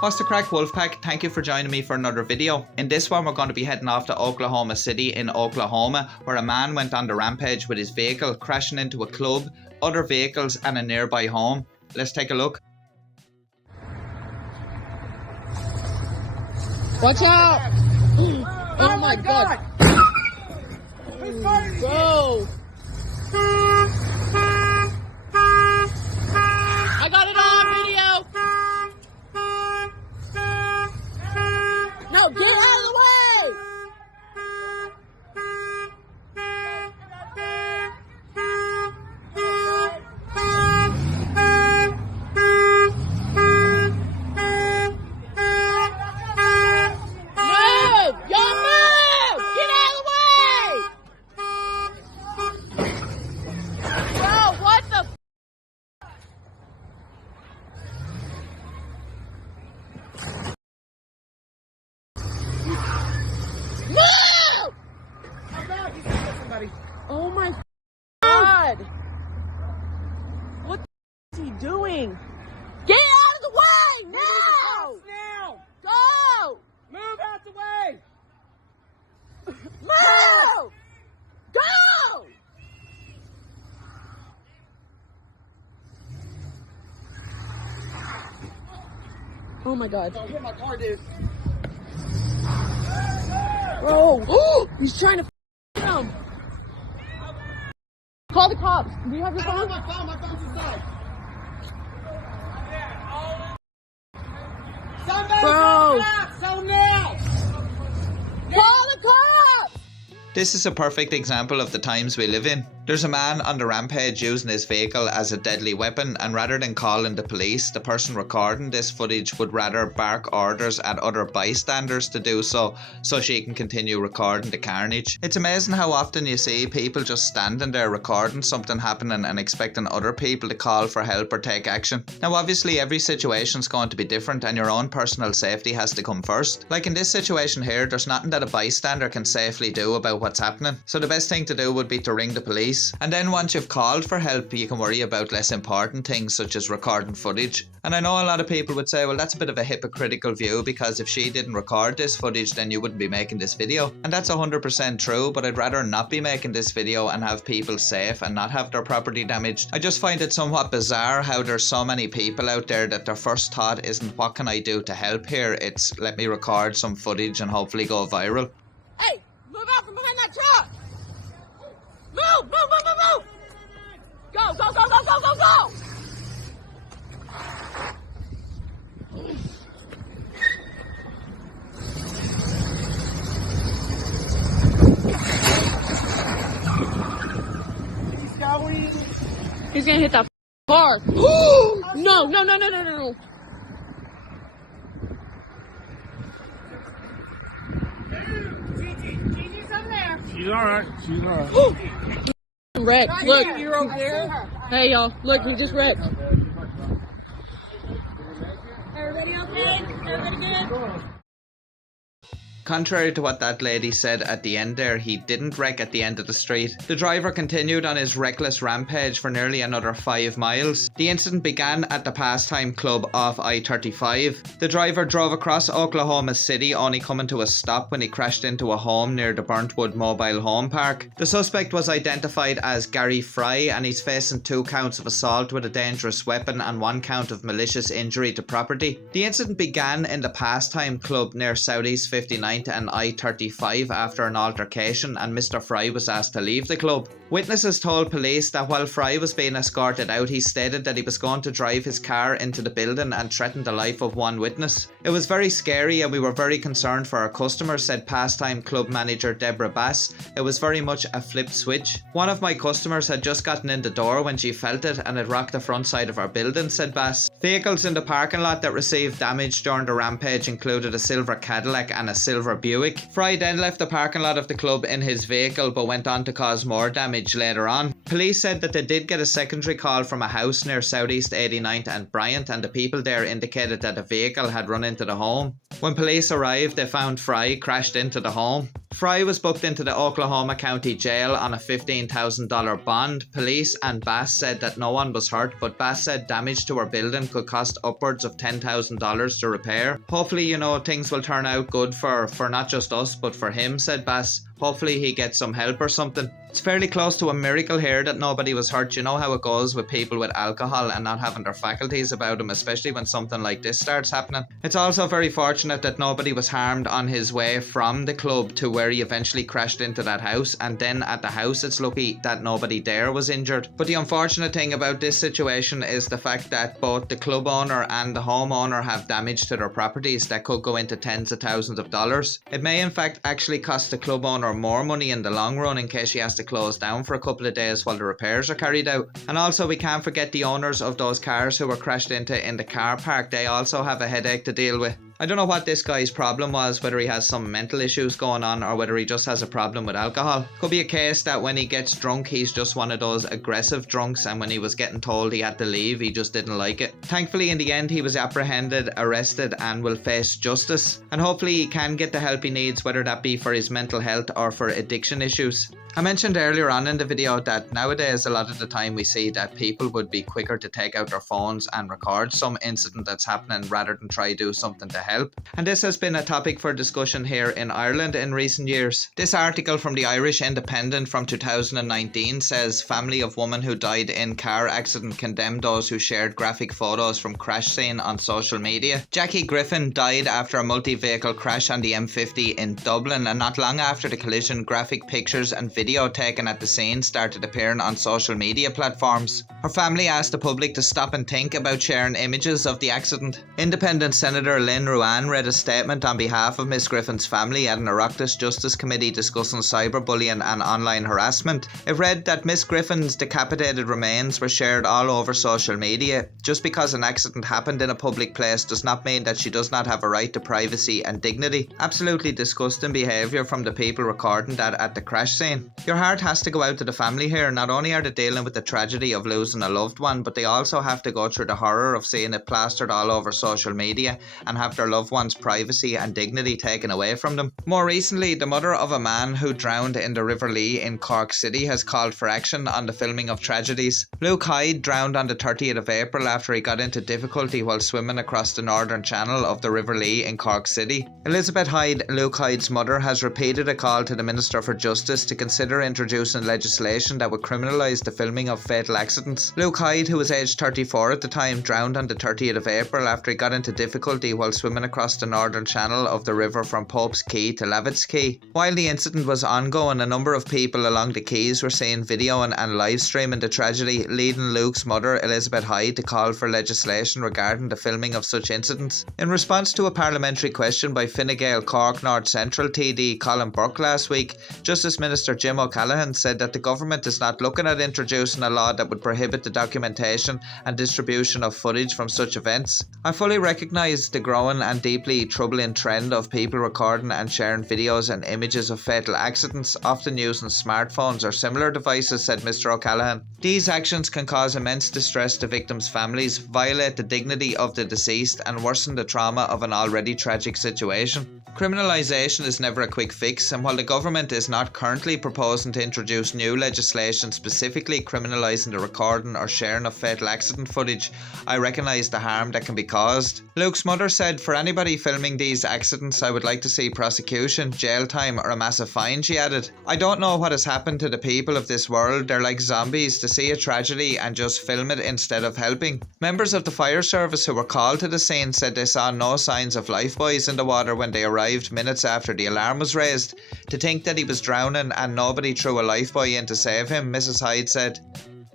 What's the crack, Wolfpack? Thank you for joining me for another video. In this one we're going to be heading off to Oklahoma City in Oklahoma, where a man went on the rampage with his vehicle, crashing into a club, other vehicles and a nearby home. Let's take a look. Watch out! Oh my god! Bro! I got it on video! No, get out of the way! Move! Y'all move! Get out of the way! Bro, what the f***? No! Oh my god! What the is he doing? Get out of the way! Now! Now! Go! Move out the way! Move! Go! Oh my god. Don't hit my car, dude. Bro! Oh, he's trying to f*** him! Call the cops. Do you have your I don't phone? have my phone. My phone's inside. Somebody Bro. call the cops! So now! Call the cops! This is a perfect example of the times we live in. There's a man on the rampage using his vehicle as a deadly weapon, and rather than calling the police, the person recording this footage would rather bark orders at other bystanders to do so she can continue recording the carnage. It's amazing how often you see people just standing there recording something happening and expecting other people to call for help or take action. Now obviously every situation's going to be different and your own personal safety has to come first. Like in this situation here, there's nothing that a bystander can safely do about what's happening. So the best thing to do would be to ring the police. And then once you've called for help, you can worry about less important things such as recording footage. And I know a lot of people would say, well, that's a bit of a hypocritical view, because if she didn't record this footage, then you wouldn't be making this video. And that's 100% true, but I'd rather not be making this video and have people safe and not have their property damaged. I just find it somewhat bizarre how there's so many people out there that their first thought isn't, what can I do to help here? It's, let me record some footage and hopefully go viral. Hey, move out from behind that truck! Move, move, move, move, move! Go, go, go, go, go, go, go! He's going. He's gonna hit that car. No, no, no, no, no, no, no. Gigi's over there. She's alright. She's alright. Wrecked. Look. You're over there. Hey, y'all. Look, we just wrecked. Everybody okay? Everybody good? Contrary to what that lady said at the end there, he didn't wreck at the end of the street. The driver continued on his reckless rampage for nearly another 5 miles. The incident began at the pastime club off I-35. The driver drove across Oklahoma City, only coming to a stop when he crashed into a home near the Burntwood Mobile Home Park. The suspect was identified as Gary Fry, and he's facing 2 counts of assault with a dangerous weapon and 1 count of malicious injury to property. The incident began in the pastime club near Southeast 59th and I-35 after an altercation, and Mr. Fry was asked to leave the club. Witnesses told police that while Fry was being escorted out, he stated that he was going to drive his car into the building and threaten the life of one witness. It was very scary and we were very concerned for our customers, said pastime club manager Deborah Bass. It was very much a flip switch. One of my customers had just gotten in the door when she felt it and it rocked the front side of our building, said Bass. Vehicles in the parking lot that received damage during the rampage included a silver Cadillac and a silver Buick. Fry then left the parking lot of the club in his vehicle but went on to cause more damage damage later on. Police said that they did get a secondary call from a house near Southeast 89th and Bryant, and the people there indicated that a vehicle had run into the home. When police arrived, they found Fry crashed into the home. Fry was booked into the Oklahoma County Jail on a $15,000 bond. Police and Bass said that no one was hurt, but Bass said damage to her building could cost upwards of $10,000 to repair. Hopefully, things will turn out good for not just us, but for him, said Bass. Hopefully he gets some help or something. It's fairly close to a miracle here that nobody was hurt. You know how it goes with people with alcohol and not having their faculties about them, especially when something like this starts happening. It's also very fortunate that nobody was harmed on his way from the club to where he eventually crashed into that house, and then at the house it's lucky that nobody there was injured. But the unfortunate thing about this situation is the fact that both the club owner and the homeowner have damage to their properties that could go into tens of thousands of dollars. It may in fact actually cost the club owner more money in the long run in case she has to close down for a couple of days while the repairs are carried out. And also we can't forget the owners of those cars who were crashed into in the car park. They also have a headache to deal with. I don't know what this guy's problem was, whether he has some mental issues going on or whether he just has a problem with alcohol. Could be a case that when he gets drunk, he's just one of those aggressive drunks, and when he was getting told he had to leave, he just didn't like it. Thankfully, in the end, he was apprehended, arrested, and will face justice. And hopefully he can get the help he needs, whether that be for his mental health or for addiction issues. I mentioned earlier on in the video that nowadays a lot of the time we see that people would be quicker to take out their phones and record some incident that's happening rather than try do something to help. And this has been a topic for discussion here in Ireland in recent years. This article from the Irish Independent from 2019 says family of woman who died in car accident condemned those who shared graphic photos from crash scene on social media. Jackie Griffin died after a multi-vehicle crash on the M50 in Dublin, and not long after the collision, graphic pictures and video taken at the scene started appearing on social media platforms. Her family asked the public to stop and think about sharing images of the accident. Independent Senator Lynn Ruane read a statement on behalf of Miss Griffin's family at an Oireachtas Justice Committee discussing cyberbullying and online harassment. It read that Miss Griffin's decapitated remains were shared all over social media. Just because an accident happened in a public place does not mean that she does not have a right to privacy and dignity. Absolutely disgusting behaviour from the people recording that at the crash scene. Your heart has to go out to the family here. Not only are they dealing with the tragedy of losing a loved one, but they also have to go through the horror of seeing it plastered all over social media and have their loved one's privacy and dignity taken away from them. More recently, the mother of a man who drowned in the River Lee in Cork City has called for action on the filming of tragedies. Luke Hyde drowned on the 30th of April after he got into difficulty while swimming across the northern channel of the River Lee in Cork City. Elizabeth Hyde, Luke Hyde's mother, has repeated a call to the Minister for Justice to consider introducing legislation that would criminalise the filming of fatal accidents. Luke Hyde, who was aged 34 at the time, drowned on the 30th of April after he got into difficulty while swimming across the northern channel of the river from Pope's Quay to Lavitt's Quay. While the incident was ongoing, a number of people along the quays were seen videoing and live streaming the tragedy, leading Luke's mother, Elizabeth Hyde, to call for legislation regarding the filming of such incidents. In response to a parliamentary question by Fine Gael Cork North Central TD Colin Burke last week, Justice Minister Jim O'Callaghan said that the government is not looking at introducing a law that would prohibit the documentation and distribution of footage from such events. I fully recognise the growing and deeply troubling trend of people recording and sharing videos and images of fatal accidents, often using smartphones or similar devices, said Mr O'Callaghan. These actions can cause immense distress to victims' families, violate the dignity of the deceased, and worsen the trauma of an already tragic situation. Criminalisation is never a quick fix, and while the government is not currently proposing to introduce new legislation specifically criminalising the recording or sharing of fatal accident footage, I recognise the harm that can be caused. Luke's mother said, "For anybody filming these accidents, I would like to see prosecution, jail time or a massive fine," she added. "I don't know what has happened to the people of this world. They're like zombies to see a tragedy and just film it instead of helping." Members of the fire service who were called to the scene said they saw no signs of lifebuoys in the water when they arrived minutes after the alarm was raised. To think that he was drowning and nobody threw a lifebuoy in to save him, Mrs Hyde said.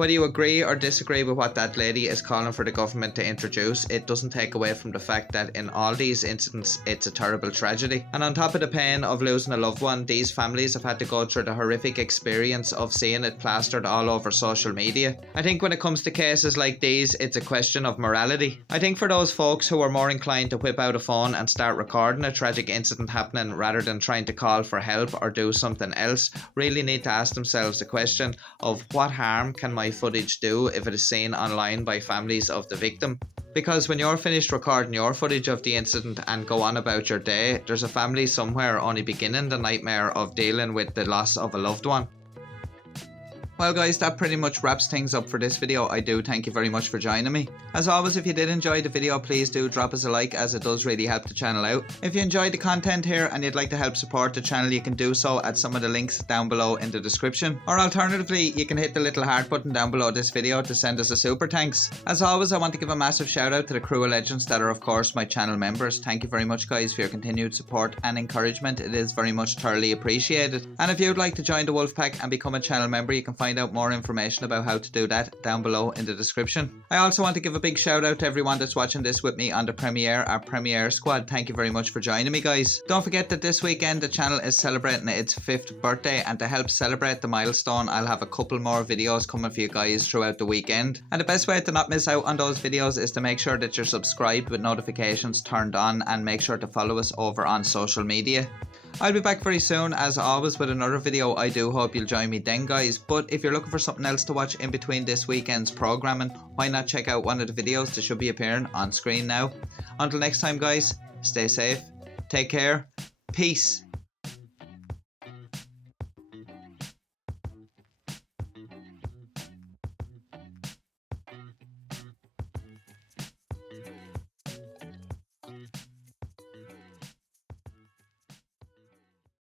Whether you agree or disagree with what that lady is calling for the government to introduce, it doesn't take away from the fact that in all these incidents, it's a terrible tragedy. And on top of the pain of losing a loved one, these families have had to go through the horrific experience of seeing it plastered all over social media. I think when it comes to cases like these, it's a question of morality. I think for those folks who are more inclined to whip out a phone and start recording a tragic incident happening rather than trying to call for help or do something else, really need to ask themselves the question of what harm can my footage do if it is seen online by families of the victim. Because when you're finished recording your footage of the incident and go on about your day, there's a family somewhere only beginning the nightmare of dealing with the loss of a loved one. Well guys, that pretty much wraps things up for this video. I do thank you very much for joining me. As always, if you did enjoy the video, please do drop us a like, as it does really help the channel out. If you enjoyed the content here and you'd like to help support the channel, you can do so at some of the links down below in the description. Or alternatively, you can hit the little heart button down below this video to send us a super thanks. As always, I want to give a massive shout out to the crew of legends that are of course my channel members. Thank you very much guys for your continued support and encouragement. It is very much thoroughly appreciated. And if you'd like to join the Wolfpack and become a channel member, you can find out more information about how to do that down below in the description. I also want to give a big shout out to everyone that's watching this with me on the premiere, our premiere squad. Thank you very much for joining me guys. Don't forget that this weekend the channel is celebrating its 5th birthday, and to help celebrate the milestone, I'll have a couple more videos coming for you guys throughout the weekend. And the best way to not miss out on those videos is to make sure that you're subscribed with notifications turned on, and make sure to follow us over on social media. I'll be back very soon as always with another video. I do hope you'll join me then guys, but if you're looking for something else to watch in between this weekend's programming, why not check out one of the videos that should be appearing on screen now. Until next time guys, stay safe, take care, peace.